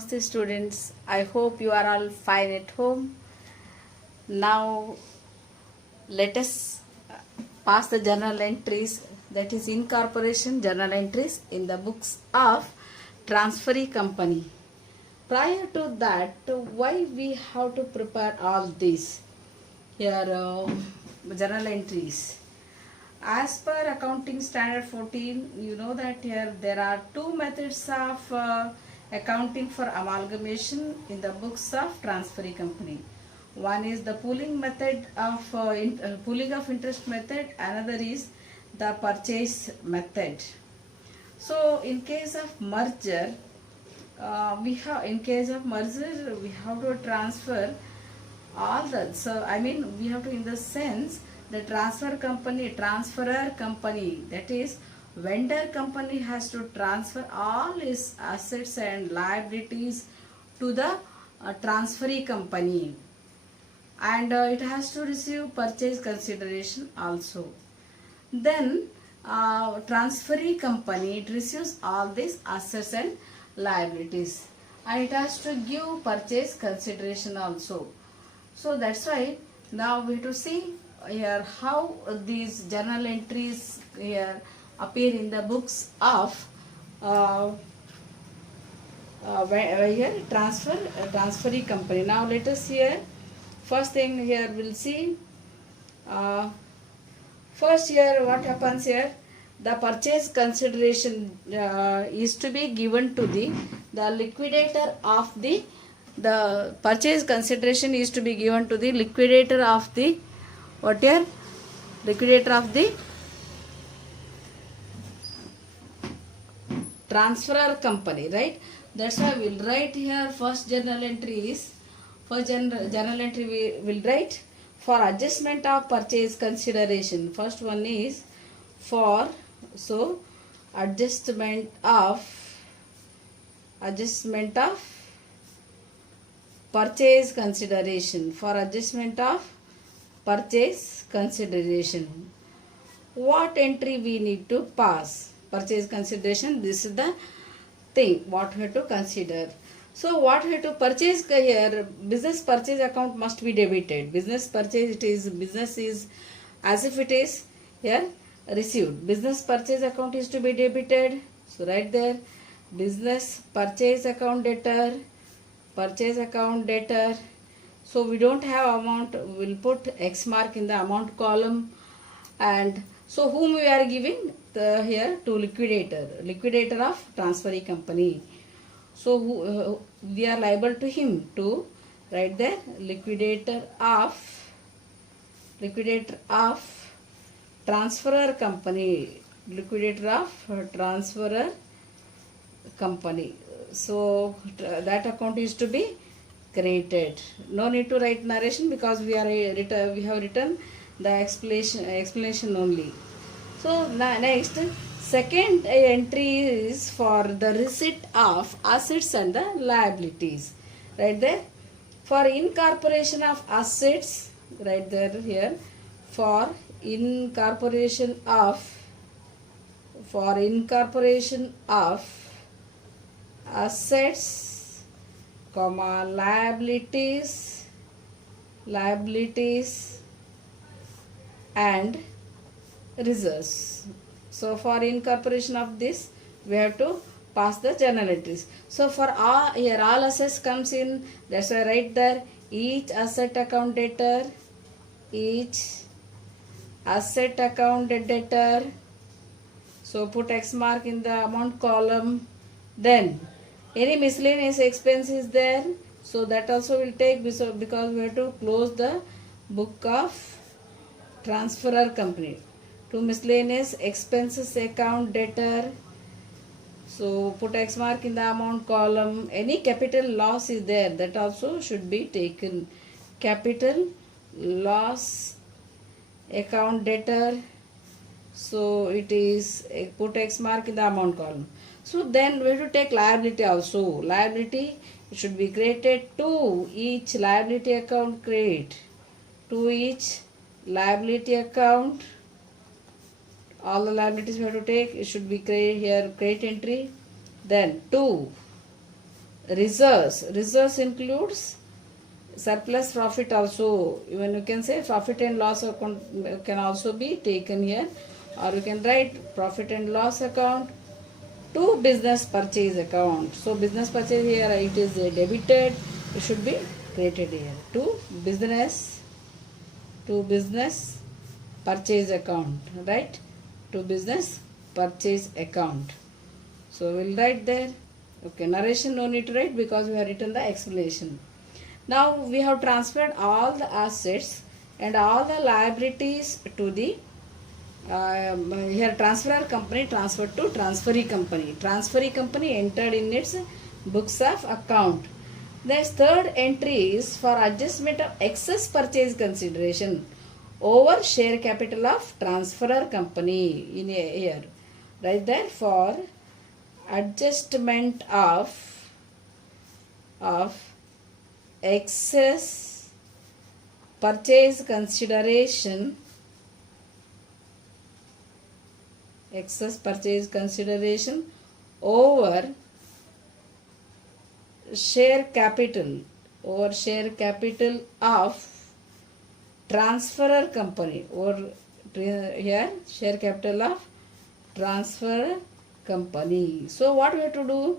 Namaste students. I hope you are all fine at home. Now let us pass the journal entries, that is incorporation journal entries in the books of transferee company. Prior to that, why we have to prepare all these here journal entries? As per accounting standard 14, you know that here there are two methods of accounting for amalgamation in the books of transferee company. One is the pooling method of pooling of interest method, another is the purchase method. So in case of merger, we have to transfer all the, so I mean we have to, in the sense, the transferer company, that is vendor company, has to transfer all its assets and liabilities to the transferee company, and it has to receive purchase consideration also. Then transferee company, it receives all these assets and liabilities, and it has to give purchase consideration also. So that's why now we have to see here how these journal entries here appear in the books of here transferee company. Now let us here, first thing here we'll see, first here what happens here, the purchase consideration is to be given to the liquidator of the purchase consideration is to be given to the liquidator of the liquidator of the transferor company, right? That's why we'll write here first journal entry is, journal entry we will write for adjustment of purchase consideration. First one is for, so adjustment of purchase consideration, for adjustment of purchase consideration. What entry we need to pass? Purchase consideration, this is the thing what we have to consider. So what we have to purchase here, business purchase account must be debited. Business purchase, it is, business is as if it is here received. Business purchase account is to be debited. So right there, business purchase account debtor, purchase account debtor. So we don't have amount, we'll put X mark in the amount column. And so whom we are giving the here to liquidator of transferee company. So we are liable to him to write there liquidator of transferor company, liquidator of transferor company. So that account is to be created. No need to write narration because we have written the explanation only. So next, second entry is for the receipt of assets and the liabilities. Right there, for incorporation of assets, right there here, for incorporation of assets, comma, liabilities and reserves. So for incorporation of this, we have to pass the journal entries. So for all here, all assets comes in. That's why I write there each asset account debtor, each asset account debtor. So put X mark in the amount column. Then any miscellaneous expense is there, so that also will take, because we have to close the book of transferor company. To miscellaneous expenses account debtor, so put X mark in the amount column. Any capital loss is there, that also should be taken. Capital loss account debtor, so it is, put X mark in the amount column. So then we have to take liability also. Liability, it should be created to each liability account, create to each liability account. All the liabilities we have to take, it should be create here, create entry. Then to Reserves. Reserves includes surplus profit also. Even you can say profit and loss account can also be taken here, or you can write profit and loss account to business purchase account. So business purchase here it is debited, it should be created here to business purchase account, right? To business purchase account. So we'll write there. Okay, narration no need to write because we have written the explanation. Now we have transferred all the assets and all the liabilities to the here transferor company transferred to transferee company. Transferee company entered in its books of account. The third entry is for adjustment of excess purchase consideration over share capital of transferor company in here. Right there, for adjustment of excess purchase consideration over share capital of transferor company, or here share capital of transferor company. So what we have to do,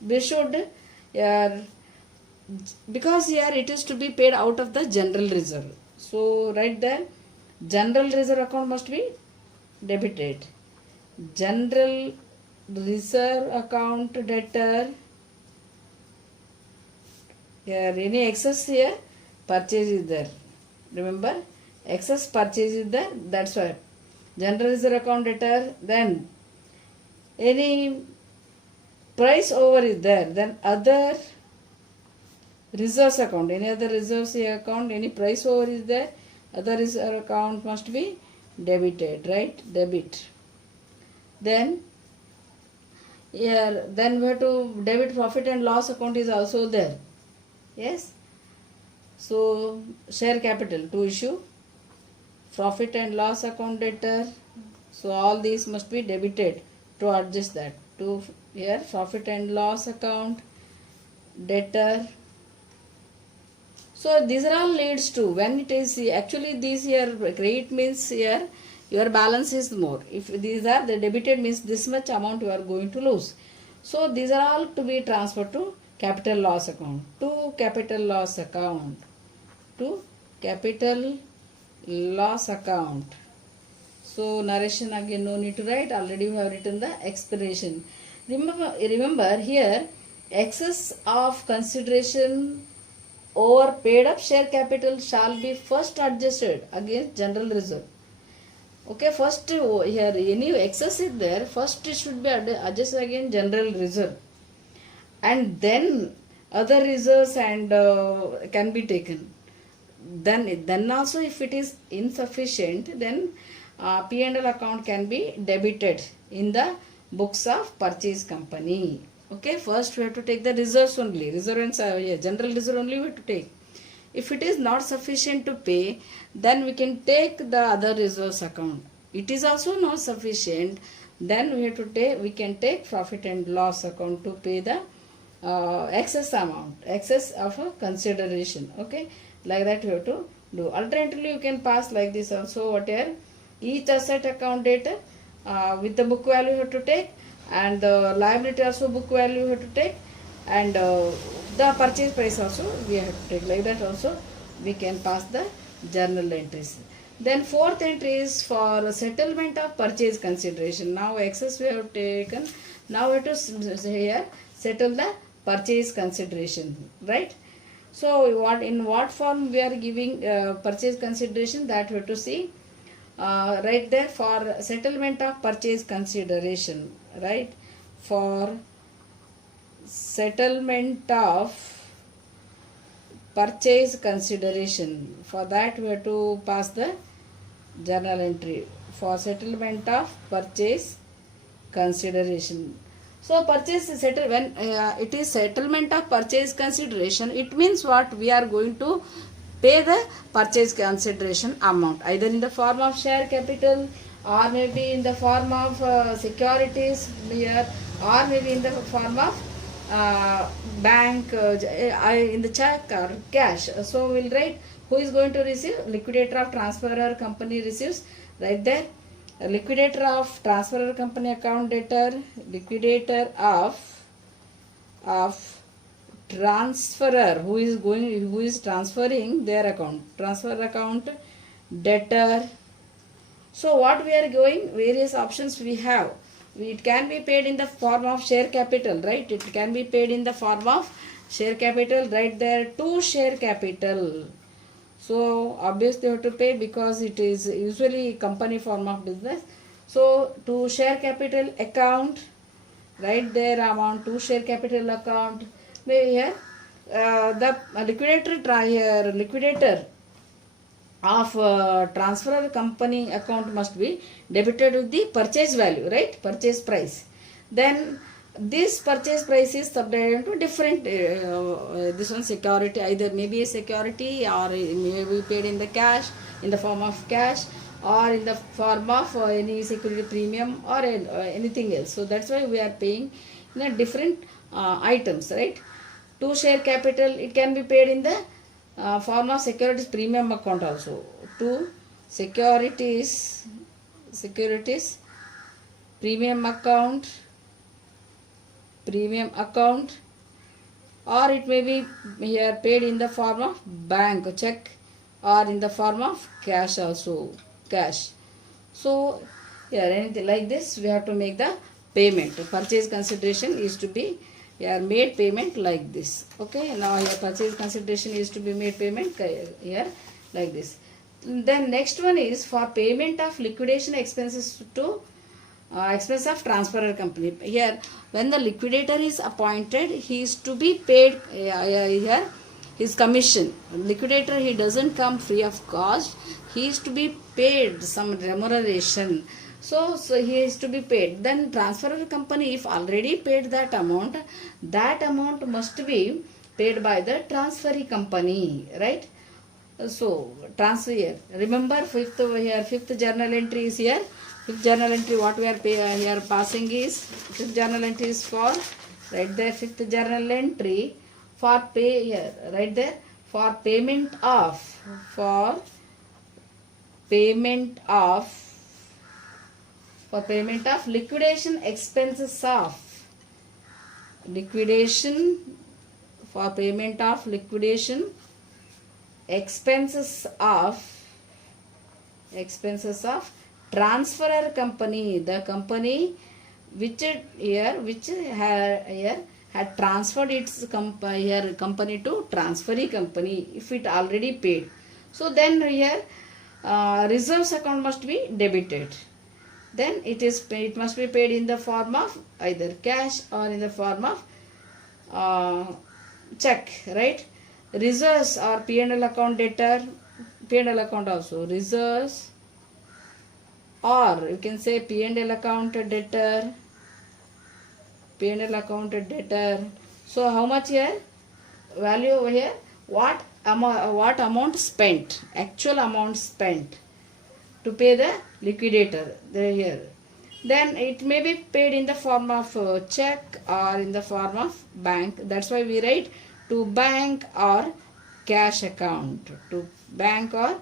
we should because here it is to be paid out of the general reserve. So right there, general reserve account must be debited. General reserve account debtor, here any excess here, purchase is there. Remember, excess purchase is there, that's why. General reserve account debtor, then any price over is there, then other reserves account, any other reserves account, any price over is there, other reserve account must be debited, right? Debit. Then here, then we have to debit profit and loss account is also there. Yes. So share capital to issue, profit and loss account debtor. So all these must be debited to adjust that to here profit and loss account debtor. So these are all leads to when it is actually these here credit means here your balance is more. If these are the debited means this much amount you are going to lose. So these are all to be transferred to capital loss account. To capital loss account. So narration again no need to write. Already we have written the explanation. Remember here excess of consideration over paid up share capital shall be first adjusted against general reserve. Okay, first here any excess is there, first it should be adjusted against general reserve, and then other reserves and can be taken. Then also if it is insufficient, then P&L account can be debited in the books of purchase company. Okay, first we have to take the reserves only, reserve and general reserve only we have to take. If it is not sufficient to pay, then we can take the other reserves account. It is also not sufficient, then we can take profit and loss account to pay the excess amount, excess of a consideration. Okay, like that you have to do. Alternatively, you can pass like this also. Whatever each asset account data with the book value you have to take, and the liability also book value you have to take, and the purchase price also we have to take. Like that also we can pass the journal entries. Then fourth entry is for settlement of purchase consideration. Now excess we have taken. Now we have to here settle the purchase consideration, right? So in what form we are giving purchase consideration, that we have to see right there. For settlement of purchase consideration, right? For settlement of purchase consideration, for that we have to pass the journal entry for settlement of purchase consideration. So purchase settle, when it is settlement of purchase consideration, it means what? We are going to pay the purchase consideration amount either in the form of share capital, or maybe in the form of securities here, or maybe in the form of bank in the check or cash. So we'll write who is going to receive. Liquidator of transferor company receives. Right there. Liquidator of transferor company account debtor. Liquidator of transferor who is transferring their account. Transfer account debtor. So what we are going, various options we have. It can be paid in the form of share capital, right? It can be paid in the form of share capital, right there, to share capital. So obviously you have to pay because it is usually company form of business. So to share capital account, right there, amount to share capital account. Maybe here the liquidator of transfer company account must be debited with the purchase value, right? Purchase price. Then this purchase price is subdivided into different this one security, either maybe a security or may be paid in the cash, in the form of cash, or in the form of any security premium or anything else. So that's why we are paying in a different items, right? To share capital, it can be paid in the form of securities premium account also. To securities premium account, or it may be here paid in the form of bank check or in the form of cash also, cash. So here anything like this we have to make the payment. Purchase consideration is to be made payment like this. Okay, now here purchase consideration is to be made payment here like this. Then next one is for payment of liquidation expenses to expense of transferor company. Here when the liquidator is appointed, he is to be paid here his commission. Liquidator, he doesn't come free of cost, he is to be paid some remuneration. So he is to be paid. Then transferor company, if already paid that amount must be paid by the transferee company, right? So transfer here. Remember fifth journal entry is here. Fifth journal entry what we are here passing is, fifth journal entry is for, right there, fifth journal entry for pay here, right there, for payment of liquidation expenses of transferor company, the company which had transferred its company to transferee company, if it already paid. So then here reserves account must be debited. Then it must be paid in the form of either cash or in the form of check, right? Reserves or P&L account debtor, P&L account also, reserves, or you can say P&L account debtor, So how much here? Value over here. What amount spent? Actual amount spent to pay the liquidator. Here. Then it may be paid in the form of check or in the form of bank. That's why we write to bank or cash account. To bank or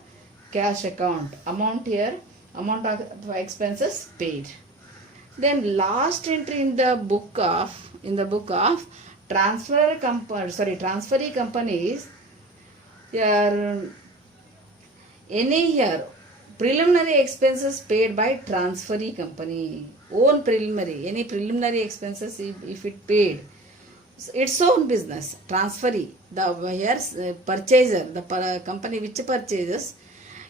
cash account. Amount here. Amount of expenses paid. Then last entry in the book of transferee companies, here preliminary expenses paid by transferee company, own preliminary, any preliminary expenses if it paid, its own business, transferee, the purchaser, the company which purchases,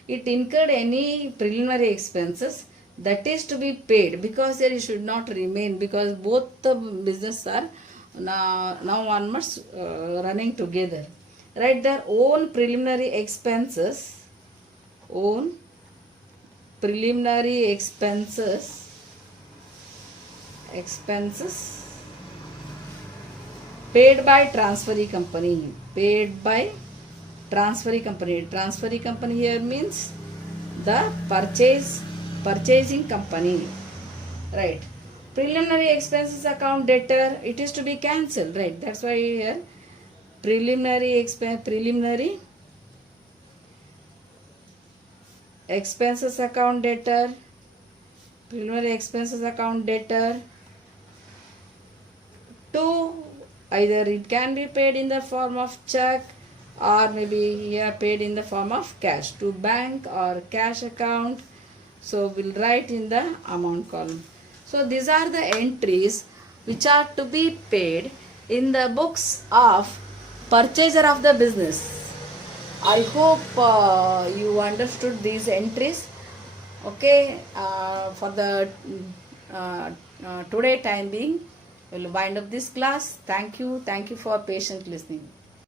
it incurred any preliminary expenses, that is to be paid, because there it should not remain, because both the business are now onwards running together, right? Their own preliminary expenses paid by transferee company. Transferee company here means the purchasing company, right? Preliminary expenses account debtor, it is to be cancelled, right? That's why here preliminary expenses account debtor, preliminary expenses account debtor to either it can be paid in the form of check or maybe here paid in the form of cash to bank or cash account. So we'll write in the amount column. So these are the entries which are to be paid in the books of purchaser of the business. I hope you understood these entries. Okay, for the today time being, we'll wind up this class. Thank you for patient listening.